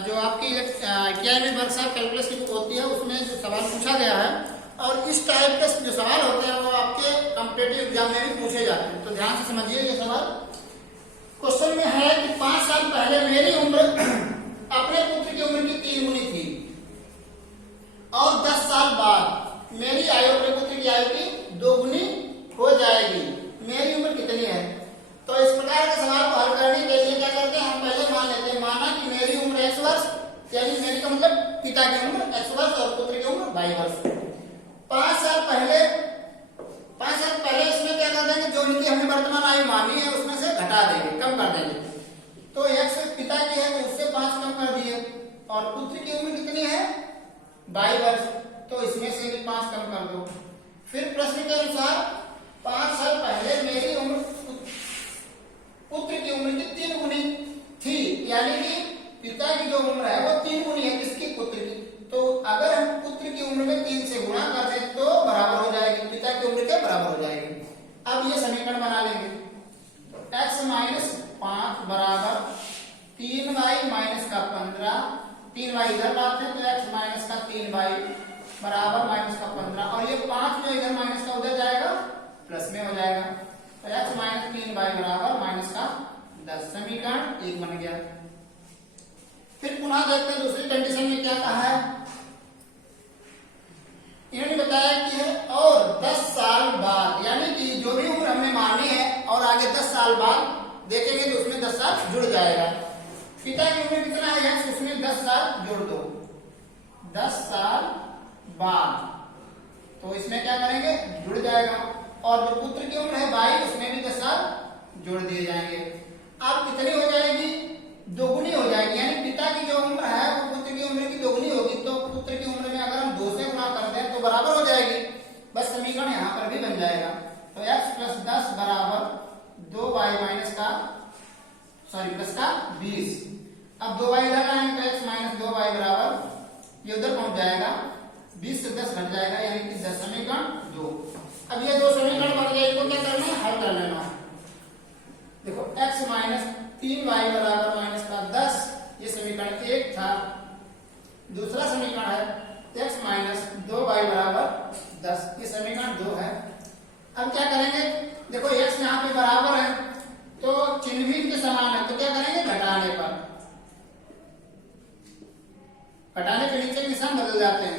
जो आपकी ITI में वर्कशॉप कैलकुलस की बुक होती है उसमें जो सवाल पूछा गया है और इस टाइप के जो सवाल होते हैं वो आपके कॉम्पिटिटिव एग्जाम में भी पूछे जाते हैं। तो ध्यान से समझिए ये सवाल। क्वेश्चन में है कि 5 साल पहले मेरी उम्र अपने पुत्र की उम्र की 3 गुनी थी और 10 साल बाद मेरी आयु अपने पुत्र की आयु की 2 गुनी हो जाएगी। मेरी उम्र कितनी है? तो इस प्रकार के सवाल को हल करने के लिए क्या करते हैं, हम पहले मान लेते हैं, माना कि मेरी उम्र x वर्ष, यानी मेरी का मतलब पिता की उम्र x वर्ष और पुत्र की उम्र y वर्ष। 5 साल पहले इसमें क्या कर देंगे, जो इनकी हमने वर्तमान आयु मानी है उसमें से घटा देंगे, कम कर देंगे। तो x पिता की है तो उससे 5 कम कर दिए और पुत्र की उम्र कितनी है y वर्ष, तो इसमें से भी 5 कम कर दो। फिर प्रश्न के अनुसार 5 साल पहले मेरी उम्र पुत्र की उम्र की 3 गुनी थी, यानी कि पिता की जो उम्र है वो 3 गुनी है किसकी, पुत्र की। तो अगर हम पुत्र की उम्र में 3 से गुणा कर दें तो बराबर हो जाएगी, पिता की उम्र के बराबर हो जाएगी। अब ये समीकरण बना लेंगे, x माइनस 5 बराबर 3y माइनस का 15, 3y इधर लाते हैं तो x माइनस का 3y बराबर माइनस का 15 और ये 5 जो इधर माइनस का उधर जाएगा प्लस में हो जाएगा, तो x माइनस 3y बराबर माइनस का 10। समीकरण 1 बन गया। फिर पुनः देखते हैं दूसरी कंडीशन में क्या कहा है। इन्होंने बताया कि है और 10 साल बाद, यानी कि जो भी उम्र हमने मानी है और आगे 10 साल बाद देखेंगे तो उसमें 10 साल जुड़ जाएगा। पिता की उम्र कितना है x, उसमें 10 साल जोड़ दो, 10 साल बाद, तो इसमें क्या करेंगे, जुड़ जाएगा। और जो पुत्र की उम्र है y, उसमें भी 10 साल जोड़ दिए जाएंगे। अब कितनी हो जाएगी, दोगुनी हो जाएगी, यानी पिता की जो उम्र है वो पुत्र की उम्र की दोगुनी होगी। तो पुत्र की उम्र में अगर हम 2 से गुणा कर दें तो बराबर हो जाएगी। बस समीकरण यहाँ पर भी बन जाएगा। तो x प्लस 10 बराबर 2y माइनस का प्लस का 20। अब 2y इधर लाएंगे तो x माइनस 2y बराबर ये उधर पहुंच जाएगा, 20 से 10 घट जाएगा, यानी कि 10। समीकरण 2। अब ये 2 समीकरण बन गए, इनको क्या करना है, हल कर लेना है। देखो x माइनस 3y बराबर माइनस का 10, ये समीकरण 1 था। दूसरा समीकरण है x माइनस 2y बराबर 10, ये समीकरण 2 है। अब क्या करेंगे, देखो x यहाँ पे बराबर है तो चिन्ह भी इनके समान है, तो क्या करेंगे, घटाने पे नीचे निशान बदल जाते हैं।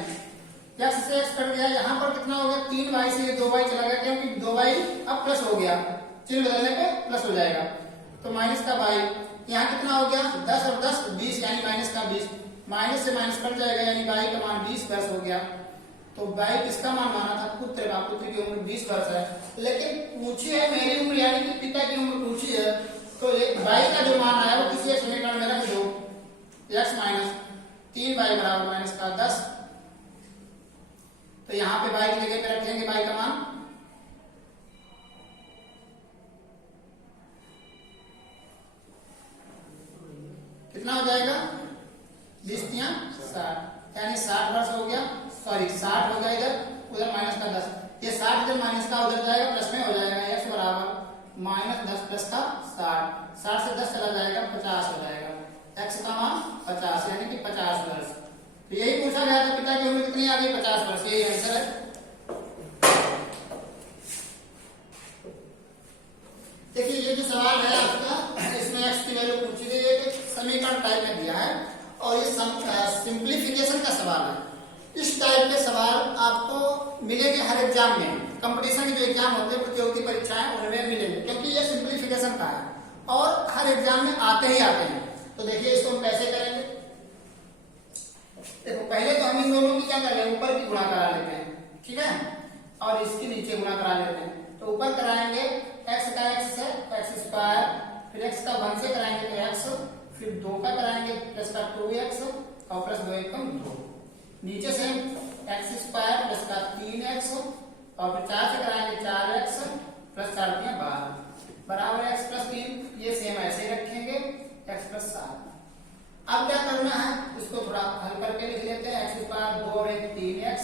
x से x कट गया, यहाँ पर कितना हो गया, 3y से 2y चला गया, क्योंकि 2y अब प्लस हो गया, चिन्ह बदलने पे प्लस हो जाएगा। तो माइनस का y, यहाँ कितना हो गया, 10 और 10 20, यानी माइनस का 20, माइनस से माइनस कट जाएगा, यानी y का मान 20 वर्ष हो गया। तो y किसका मान माना था, पुत्र का, पुत्र की उम्र 20 वर्ष है, लेकिन पूछी है मेरी उम्र यानी कि पिता की उम्र पूछी है, तो y का जो मान आया वो किसी एक समीकरण में रख दो, x माइनस 3y बराबर माइनस का 10। तो यहाँ पे y की जगह पे रखेंगे y का मान, कितना हो जाएगा, 20 तिया 60, यानी 60 वर्ष हो गया, 60 हो गया इधर, उधर माइनस का 10, ये 60 इधर माइनस का उधर जाएगा, प्लस में हो जाएगा, x बराबर माइनस 10 प्लस का 60 से 10 चला जाएगा, 50 हो जाएगा, x का मान 50, यानी कि 50 वर्ष। तो यही पूछा गया था, पिता की उम्र कितनी आ गई, 50 वर्ष, यही आंसर है। देखिए ये जो सवाल है आपका, इसमें x की वैल्यू पूछी गई है, समीकरण टाइप में दिया है और ये सिंप्लीफिकेशन का सवाल है। इस टाइप के सवाल आपको मिलेंगे हर एग्जाम में, कंपटीशन के जो एग्जाम होते हैं, प्रतियोगिता परीक्षाएं, उनमें मिलेंगे, क्योंकि ये सिंप्लीफिकेशन का है और हर एग्जाम में आते ही आते हैं। तो देखिए इसको हम कैसे करेंगे। देखो पहले तो हम इन दोनों की क्या कर रहे हैं, ऊपर की गुणा करा लेते हैं, ठीक है, और इसके नीचे गुणा करा लेते हैं। तो ऊपर कराएंगे x का x से x स्क्वायर, फिर x का 1 से कराएंगे तो x, फिर 2 का कराएंगे प्लस का 2x और प्लस 2 एकम 2, नीचे से x स्क्वायर प्लस का 3x और फिर 4 से कराएंगे 4x प्लस 4 तिया 12 बराबर x प्लस 3, ये सेम ऐसे ही रखेंगे, x प्लस 7। अब क्या करना है, इसको थोड़ा हल करके लिख लेते हैं, x स्क्वायर 2 और 3x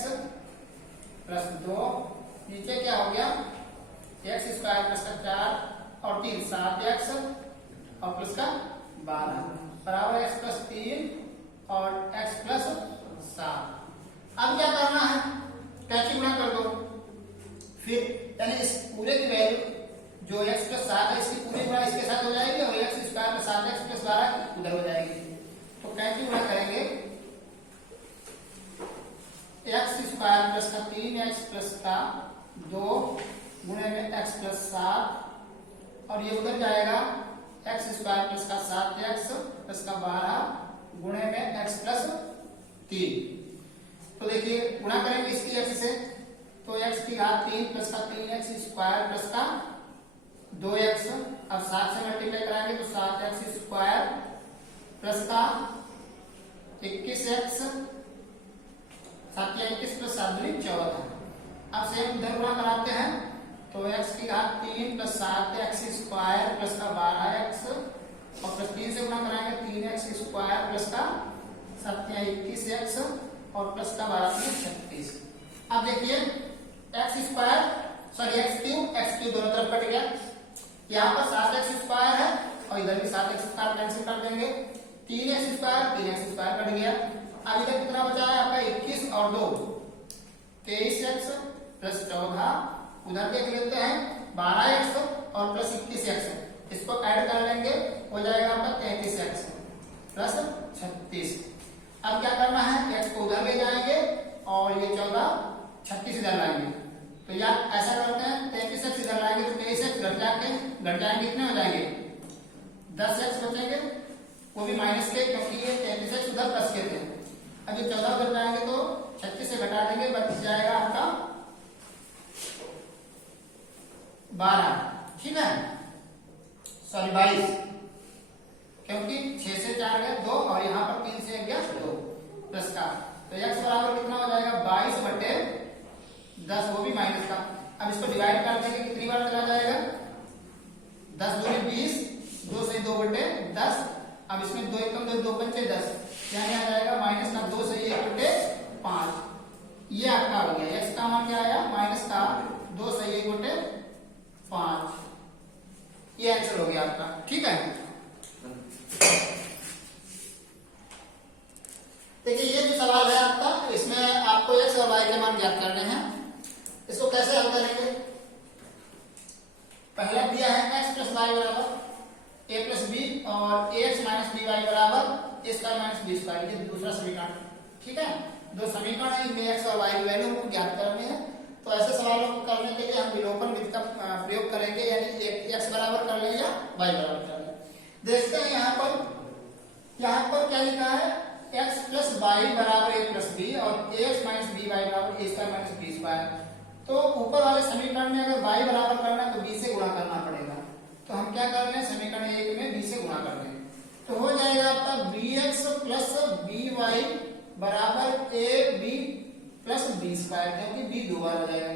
प्लस 2, नीचे क्या हो गया, x स्क्वायर प्लस का 4 और 3 7x और प्लस का 12 बराबर x प्लस 3 और x प्लस 7। अब क्या करना है, कैसे गुणा कर दो, फिर यानी इस पूरे की वैल्यू जो x प्लस 7 है इसकी पूरी गुणा इसके साथ हो जाएगी और x square plus 7x plus 12 उधर हो जाएगी। तो कैसे गुणा करेंगे, x स्क्वायर प्लस का 3x प्लस का 2 गुणे में x प्लस 7 और ये उधर जाएगा x स्क्वायर प्लस का 7x प्लस का 12 गुणे में x प्लस 3। तो देखिए गुणा करेंगे इसकी x से, तो x की घात 3 प्लस का 3x स्क्वायर प्लस का 2x, अब 7 से मल्टीप्लाई कराएंगे तो 7x स्क्वायर प्लस का 21x, 7 या 21 प्लस 7 दूनी 14। अब सेम इधर गुणा कराते हैं तो x की घात 3 प्लस 7x स्क्वायर प्लस का 12x और प्लस 3 से गुणा कराएंगे 3x स्क्वायर प्लस का 7 या 21x और प्लस का 12 36। अब देखिए x square sorry x cube दोनों तरफ कट गया, यहाँ पर 7x स्क्वायर है और इधर भी 7x स्क्वायर कैंसिल कर देंगे, 3x स्क्वायर कट गया। अब इधर कितना बचा है आपका 21 और 2 23x प्लस 14, उधर देख लेते हैं 12x और प्लस 21x, इसको ऐड कर लेंगे हो जाएगा आपका 33x प्लस 36। अब क्या करना है, x को उधर ले जाएंगे और ये 14 36 इधर लाएंगे, तो यार ऐसा करते हैं 33x इधर लाएंगे तो 23x घट जाएंगे कितने हो जाएंगे 10x बचेंगे, वो भी माइनस के क्योंकि ये 33x उधर प्लस के थे। अब ये 14 उधर जाएंगे तो 36 से घटा देंगे, बच जाएगा आपका 12, ठीक है सॉरी 22, क्योंकि 6 से 4 गया 2 और यहाँ पर 3 से गया 2 प्लस का, तो x बराबर कितना हो जाएगा 22 बटे 10, वो भी माइनस का। अब इसको डिवाइड कर देंगे कितनी बार चला जाएगा 10 दूनी 20, 2 से 2 बटे 10, अब इसमें 2 एकम 2 पंचे 10, यानी आ जाएगा माइनस का 2 से 1 बटे 5, ये आपका हो गया x का मान क्या आया माइनस का 2 से 1 बटे 5, ये आंसर हो गया आपका, ठीक है। देखिए ये जो सवाल है आपका, इसमें आपको x और y के मान ज्ञात करने हैं। इसको कैसे हल करेंगे, पहला दिया है x प्लस वाई बराबर a प्लस बी और ax माइनस बी वाई बराबर a square minus b square, ये दूसरा समीकरण, ठीक है। दो समीकरण है, इनमें x और y की वैल्यू हमको ज्ञात करनी है। तो ऐसे सवालों को करने के लिए हम विलोपन विधि का प्रयोग करेंगे, यानी x बराबर कर लें या y बराबर कर लें। देखते हैं यहाँ पर क्या लिखा है, x प्लस वाई बराबर a प्लस बी और ax माइनस बी वाई बराबर a square minus b square. तो ऊपर वाले समीकरण में अगर y बराबर करना है तो b से गुणा करना पड़ेगा, तो हम क्या कर रहे हैं समीकरण 1 में b से गुणा कर रहे हैं, तो हो जाएगा आपका bx प्लस by बराबर ab प्लस बी स्क्वायर, क्योंकि b 2 बार हो जाएगा।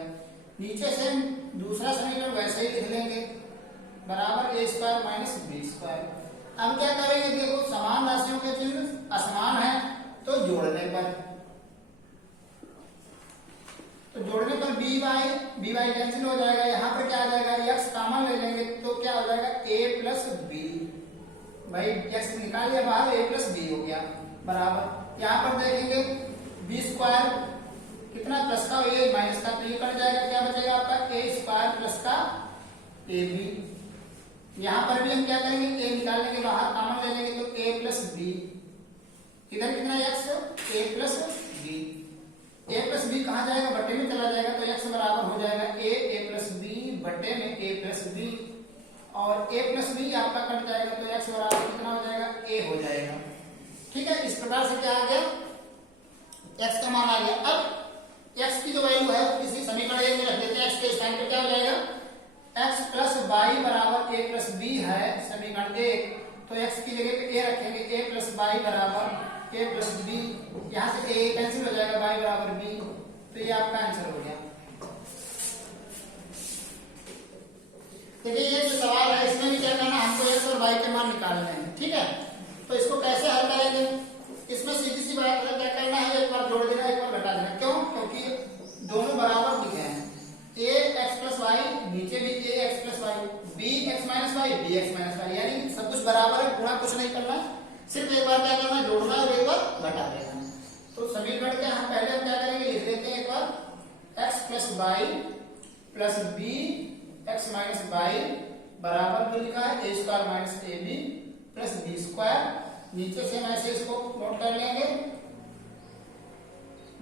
नीचे से दूसरा समीकरण वैसे ही लिख लेंगे बराबर a square minus b square. अब क्या करेंगे, देखो समान राशियों के चिन्ह असमान है तो जोड़ने पर बी वाई कैंसिल हो जाएगा, यहाँ पर क्या आ जाएगा x कॉमन ले लेंगे तो क्या हो जाएगा a प्लस बी, भाई x निकाल लिया बाहर, a प्लस बी हो गया बराबर, यहाँ पर देखेंगे बी स्क्वायर कितना प्लस का ये माइनस का, तो ये कट जाएगा, क्या बचेगा आपका a स्क्वायर प्लस का ए बी। यहाँ पर भी हम क्या करेंगे a निकाल लेंगे बाहर, कॉमन ले लेंगे तो a प्लस बी, इधर कितना x a plus b, a plus b कहाँ जाएगा बट्टे में चला जाएगा, तो x बराबर हो जाएगा a प्लस बी बट्टे में a प्लस बी, और a प्लस बी आपका कट जाएगा तो x बराबर कितना हो जाएगा a हो जाएगा, ठीक है। इस प्रकार से क्या आ गया x का मान आ गया। अब x की जो वैल्यू है किसी समीकरण में रख देते हैं, x के स्थान पे क्या हो जाएगा x प्लस वाई बराबर a प्लस बी है समीकरण 1, तो x की जगह पे a रखेंगे, a प्लस वाई बराबर a प्लस बी, यहाँ से a कैंसिल हो जाएगा y बराबर b, तो ये आपका आंसर हो गया। देखिए ये जो सवाल है इसमें भी क्या करना है, हमको x और y के मान निकालने हैं, ठीक है। तो इसको कैसे हल करेंगे, इसमें सीधी सी बात है, क्या करना है एक बार जोड़ देना एक बार घटा देना, क्यों, क्योंकि दोनों बराबर दिखे हैं, a x प्लस वाई नीचे भी a x plus y, b x minus y b x minus y, यानी सब कुछ बराबर है, गुणा कुछ नहीं करना। सिर्फ एक बार क्या करना है, जोड़ना है और एक बार घटा देना है। तो समीकरण के हम पहले क्या करेंगे, लिख लेते हैं एक बार x plus Y plus B X minus Y बराबर जो लिखा है A square minus A B plus B square. नीचे से हम ऐसे इसको नोट कर लेंगे,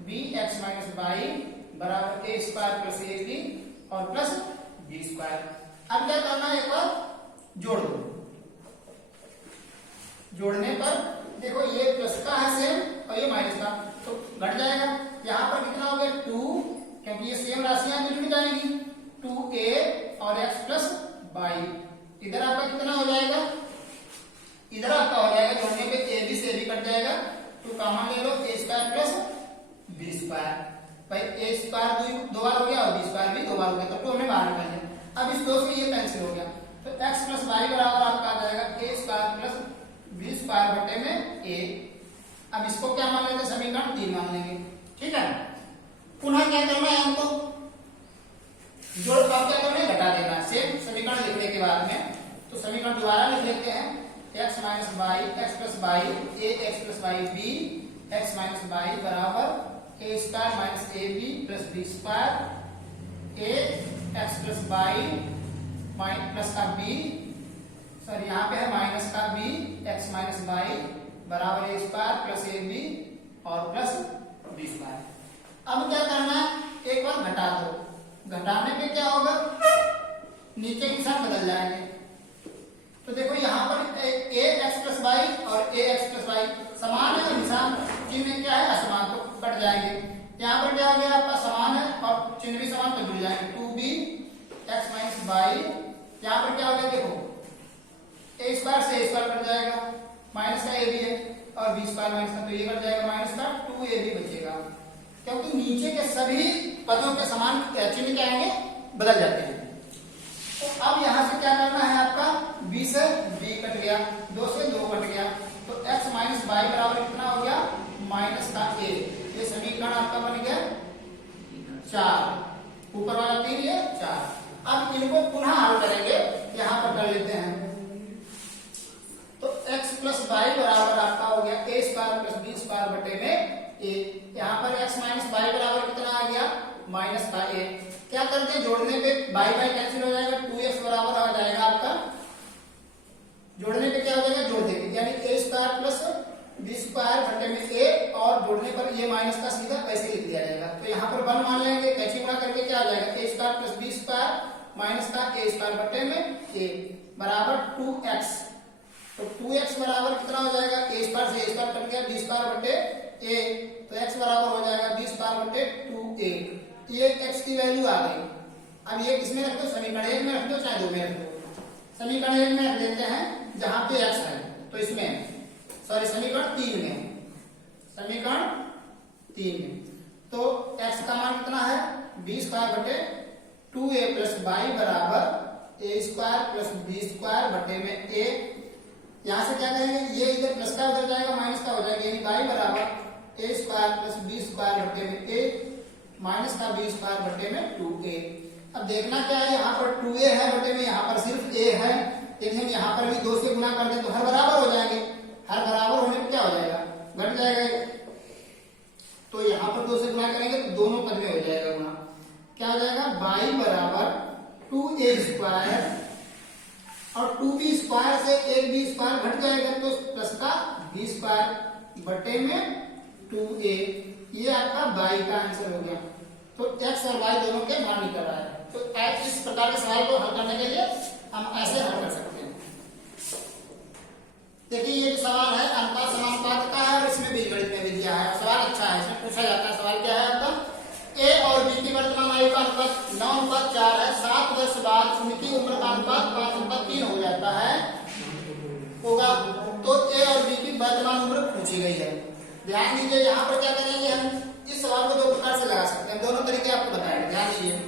बी एक्स माइनस वाई बराबर A square plus A B और प्लस बी स्क्वायर। अब क्या करना है, एक बार जोड़ दो। जोड़ने पर देखो ये प्लस का है सेम और ये माइनस का, तो घट जाएगा। यहाँ पर कितना हो गया 2, क्योंकि ये सेम राशियां जुड़ जाएंगी, 2a और x प्लस वाई। इधर आपका कितना हो जाएगा, इधर आपका हो जाएगा जोड़ने पे ए बी से भी कट जाएगा, तो कॉमन ले लो ए स्क्वायर प्लस बी स्क्वायर। भाई ए स्क्वायर दो बार हो गया और बी स्क्वायर भी दो बार हो गया, तो हमने बाहर निकाल लिया। अब इस दो से ये कैंसिल हो गया, तो x प्लस वाई बराबर आपका आ जाएगा ए स्क्वायर प्लस बी स्क्वायर बटे में ए। अब इसको क्या मान लेते हैं, समीकरण 3 मान लेंगे, ठीक है। पुनः क्या करना है हमको, जोड़ अब क्या करना है, घटा देना है सेम समीकरण लिखने के बाद में। तो समीकरण दोबारा लिख लेते हैं, x minus Y X plus Y A X plus Y B X minus Y बराबर A square minus A B plus B square A X plus Y plus का बी, सॉरी यहाँ पे है माइनस का बी एक्स माइनस वाई बराबर A square plus A B और plus B square. अब क्या करना है, एक बार घटा दो। घटाने पे क्या होगा, नीचे के साथ बदल जाएंगे। तो देखो यहाँ पर ए एक्स प्लस वाई और ए एक्स प्लस वाई समान है, निशान चिन्ह क्या है असमान, तो कट जाएंगे। यहाँ पर क्या हो गया आपका समान है और चिन्ह भी समान, तो जुड़ जाएंगे 2b एक्स माइनस वाई। यहाँ पर क्या हो गया, देखो ए स्क्वायर से ए स्क्वायर कट जाएगा, माइनस का ए भी है और बी स्क्वायर माइनस का, तो ये कट जाएगा, माइनस का 2ab बचेगा, क्योंकि नीचे के सभी पदों के समान चिन्ह क्या आएंगे, बदल जाते हैं। तो अब यहां से क्या करना है आपका, b से b कट गया, 2 से 2 कट गया, तो x माइनस वाई बराबर कितना हो गया, माइनस का a। ये समीकरण आपका बन गया 4, ऊपर वाला 3 ये 4। अब इनको पुनः हल करेंगे, यहां पर कर लेते हैं। तो x प्लस वाई बराबर आपका हो गया a square plus B square बटे में a। यहाँ पर x माइनस वाई बराबर कितना आ गया, माइनस का a। क्या करते हैं, जोड़ने पे बाई बाई कैंसिल हो जाएगा, 2x बराबर आ जाएगा आपका, जोड़ने पे क्या हो जाएगा, जोड़ देंगे, यानी a square plus B square बटे में a, और जोड़ने पर ये माइनस का सीधा ऐसे लिख दिया जाएगा। तो यहाँ पर 1 मान लेंगे, कैंची गुणा करके क्या हो जाएगा, a square plus B square minus का a स्क्वायर बटे में a बराबर 2x। तो 2x बराबर कितना हो जाएगा, a स्क्वायर से a स्क्वायर कट गया, b स्क्वायर बटे a, तो x बराबर हो जाएगा b स्क्वायर बटे 2a। ये x की वैल्यू आ गई। अब ये किसमें रख दो, समीकरण 1 में रख दो चाहे 2 में रख दो। समीकरण 1 में रख देते हैं जहां पे x है, तो इसमें सॉरी समीकरण 3 में, समीकरण 3 में तो x का मान कितना है, b स्क्वायर बटे 2a प्लस वाई बराबर a square plus b square बटे में a। यहां से क्या करेंगे, ये इधर प्लस का उधर जाएगा, माइनस का हो जाएगा, यानी y बराबर a square plus b square बटे में a माइनस का b स्क्वायर बटे में 2a। अब देखना क्या है, यहाँ पर 2a है बटे में, यहाँ पर सिर्फ a है, लेकिन यहाँ पर भी 2 से गुना कर दे तो हर बराबर हो जाएंगे, हर बराबर होने पर क्या हो जाएगा, घट जाएगा। तो यहाँ पर 2 से गुना करेंगे तो दोनों पद में हो जाएगा गुणा, क्या हो जाएगा, y बराबर 2a स्क्वायर और 2b स्क्वायर से 1b स्क्वायर घट जाएगा, तो प्लस का b स्क्वायर बटे में 2a। ये आपका y का आंसर हो गया। तो x और y दोनों के मान निकल रहा है। तो इस प्रकार के सवाल को हल करने के लिए हम ऐसे हल कर सकते हैं। देखिए ये जो सवाल है अनुपात समानुपात का है और इसमें बीजगणित में भी दिया है, सवाल अच्छा है। इसमें पूछा जाता है, सवाल क्या है आपका, a और b की वर्तमान आयु का अनुपात 9:4 है, 7 वर्ष बाद उनकी उम्र का अनुपात 5:3 हो जाता है होगा। तो a और b की वर्तमान उम्र पूछी गई है। ध्यान दीजिए, यहाँ पर क्या करेंगे, हम इस सवाल को 2 प्रकार से लगा सकते हैं, दोनों तरीके आपको बताएंगे। ध्यान दीजिए,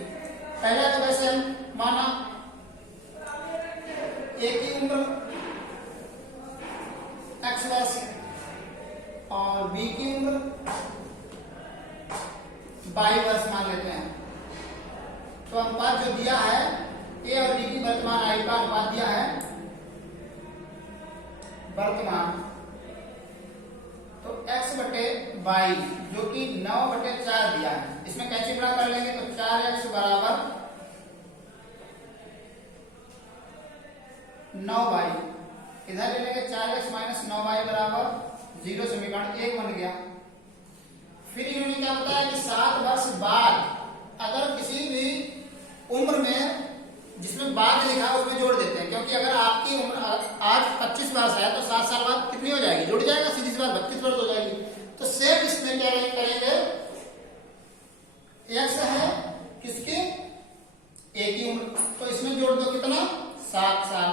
पहला तो वैसे हम माना a की उम्र x वर्ष और b की उम्र y वर्ष मान लेते हैं। तो अनुपात जो दिया है, a और b की वर्तमान आयु का अनुपात दिया है वर्तमान बाई जो कि 9/4 दिया है, इसमें कैसे गुणा कर लेंगे तो 4x बराबर 9y, इधर ले लेंगे 4x माइनस 9y बराबर 0, समीकरण 1 बन गया। फिर इन्होंने क्या बताया कि 7 वर्ष बाद अगर किसी भी उम्र में जिसमें बाद लिखा है उसमें जोड़ देते हैं, क्योंकि अगर आपकी उम्र आज 25 वर्ष है तो 7 साल बाद कितनी हो जाएगी, जुड़ जाएगा, सीधी सी बात 32 वर्ष हो जाएगी। तो सेम इसमें क्या करेंगे, एक्स है किसकी, ए की उम्र, तो इसमें जोड़ दो कितना 7 साल,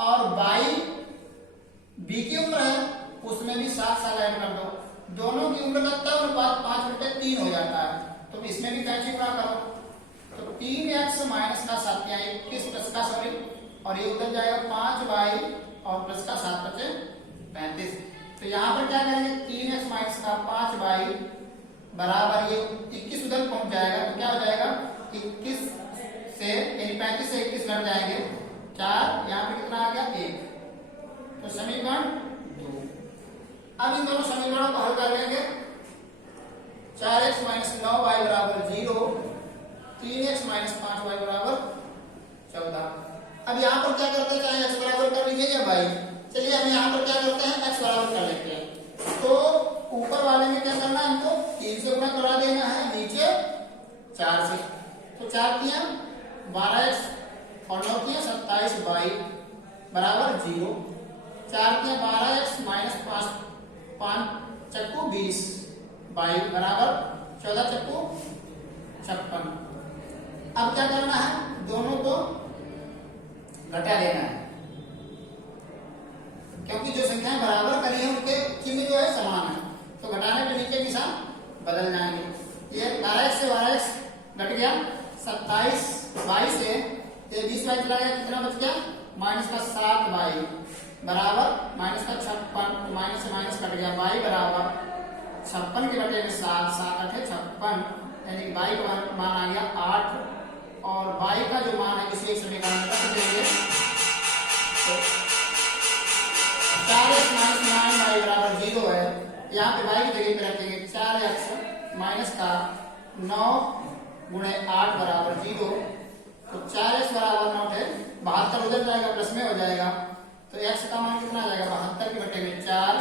और बाई बी की उम्र है उसमें भी 7 साल ऐड कर दो, दोनों की उम्र का तब अनुपात 5/3 हो जाता है। तो इसमें भी कैंची गुणा करो, तो 3x माइनस का 7 या 21 प्लस का सॉरी, और ये उधर जाएगा 5y और प्लस का 7 बचे 35। तो यहाँ पर क्या करेंगे 3x माइनस का 5y बराबर ये 21 उधर पहुंच जाएगा, तो क्या हो जाएगा 21 से 35 से 21 घट जाएंगे 4, यहाँ पे कितना आ गया 1, तो समीकरण 2। अब इन दोनों समीकरणों को हल कर लेंगे, 4x माइनस 9y बराबर 0, 3x माइनस 5y बराबर 14। अब यहाँ पर क्या करते हैं, चाहे x बराबर कर लीजिए या y, चलिए अब यहाँ पर क्या करते हैं x बराबर कर लेते हैं। तो ऊपर वाले में क्या करना है, हमको 3 से गुणा करा देना है, नीचे 4 से, तो 4 तियां 12x और 9 तियां 27y बराबर 0, 4 तियां 12x माइनस 5 चक्कू 20 y बराबर 14 चक्कू 56। अब क्या करना है, दोनों को घटा देना है, क्योंकि जो संख्याएं बराबर करी है उनके चिन्ह जो है समान है, तो घटाने पे नीचे निशान बदल जाएंगे। ये 12x से 12x घट गया, 27y से 20y चला गया, कितना बच गया माइनस का 7y बराबर माइनस का 56, माइनस से माइनस कट गया, y बराबर 56 के बटे में 7, 7 8 56, यानी y का मान आ गया 8, और y का जो मान है इसे एक समीकरण में रख देंगे, तो 4x माइनस 9y बराबर 0 है, यहाँ पे y की जगह पे रखेंगे 4x माइनस का 9 गुणे 8 बराबर 0, तो 4x बराबर 9 है 72 उधर जाएगा प्लस में हो जाएगा, तो x का मान कितना आ जाएगा 72 के बटे में 4।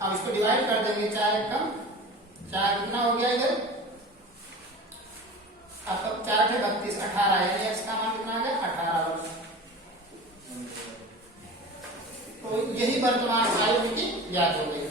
अब इसको डिवाइड कर देंगे, 4 1 कम 4 कितना हो गया इधर, अब 4 × 32 18, यानी x का मान कितना आ गया 18 वर्ष। तो यही वर्तमान आयु की ज्ञात हो गई।